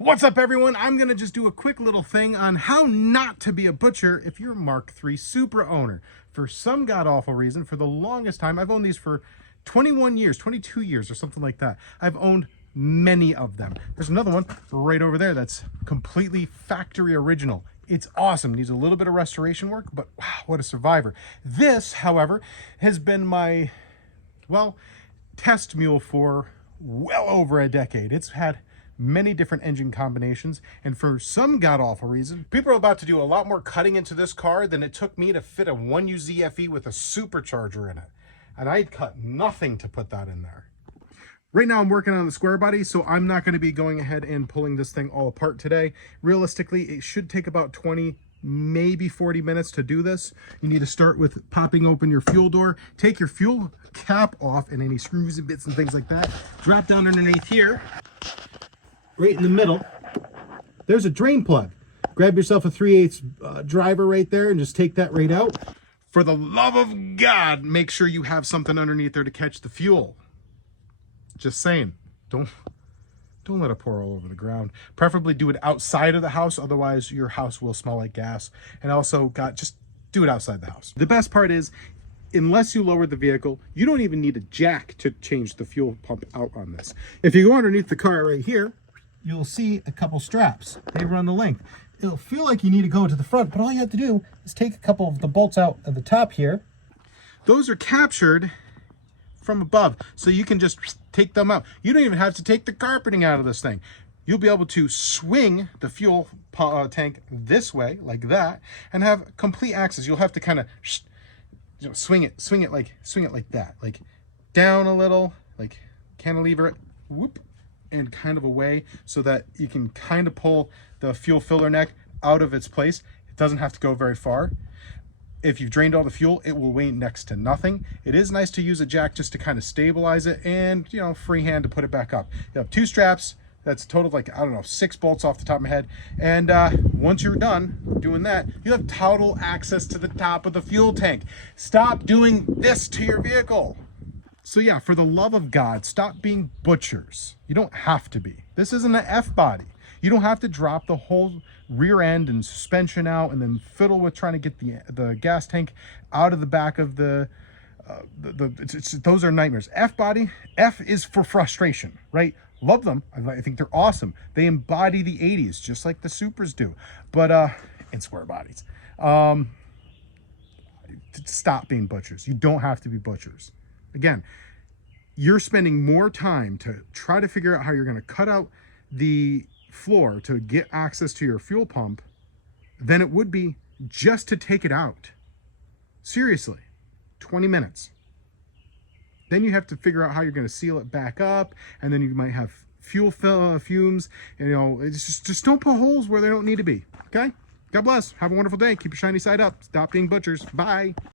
What's up, everyone? I'm going to just do a quick little thing on how not to be a butcher if you're a Mark III Supra owner. For some god-awful reason, for the longest time, I've owned these for 21 years, 22 years or something like that. I've owned many of them. There's another one right over there that's completely factory original. It's awesome. Needs a little bit of restoration work, but wow, what a survivor. This, however, has been my, well, test mule for well over a decade. It's had many different engine combinations, and for some god-awful reason, people are about to do a lot more cutting into this car than it took me to fit a 1UZ FE with a supercharger in it. And I'd cut nothing to put that in there. Right now I'm working on the square body, so I'm not going to be going ahead and pulling this thing all apart today. Realistically, it should take about 20, maybe 40 minutes to do this. You need to start with popping open your fuel door, take your fuel cap off and any screws and bits and things like that. Drop down underneath here. Right in the middle, there's a drain plug. Grab yourself a 3/8 driver right there and just take that right out. For the love of God, make sure you have something underneath there to catch the fuel. Just saying, don't let it pour all over the ground. Preferably do it outside of the house, otherwise your house will smell like gas. And also, just do it outside the house. The best part is, unless you lower the vehicle, you don't even need a jack to change the fuel pump out on this. If you go underneath the car right here, you'll see a couple straps. They run the length. It'll feel like you need to go to the front, but all you have to do is take a couple of the bolts out at the top here. Those are captured from above, so you can just take them out. You don't even have to take the carpeting out of this thing. You'll be able to swing the fuel tank this way, like that, and have complete access. You'll have to kind of swing it like that, like down a little, like cantilever it, whoop, and kind of away, so that you can kind of pull the fuel filler neck out of its place. It doesn't have to go very far. If you've drained all the fuel, it will weigh next to nothing. It is nice to use a jack just to kind of stabilize it and, freehand to put it back up. You have two straps. That's a total of, like, I don't know, 6 bolts off the top of my head. And once you're done doing that, you have total access to the top of the fuel tank. Stop doing this to your vehicle. So yeah, for the love of God, stop being butchers. You don't have to be. This isn't an F body. You don't have to drop the whole rear end and suspension out and then fiddle with trying to get the gas tank out of the back of those are nightmares. F body, F is for frustration, right? Love them. I think they're awesome. They embody the 80s, just like the Supras do, but in square bodies. Stop being butchers. You don't have to be butchers. Again, you're spending more time to try to figure out how you're going to cut out the floor to get access to your fuel pump than it would be just to take it out. Seriously, 20 minutes. Then you have to figure out how you're going to seal it back up, and then you might have fuel fumes. And, it's just don't put holes where they don't need to be. Okay? God bless. Have a wonderful day. Keep your shiny side up. Stop being butchers. Bye.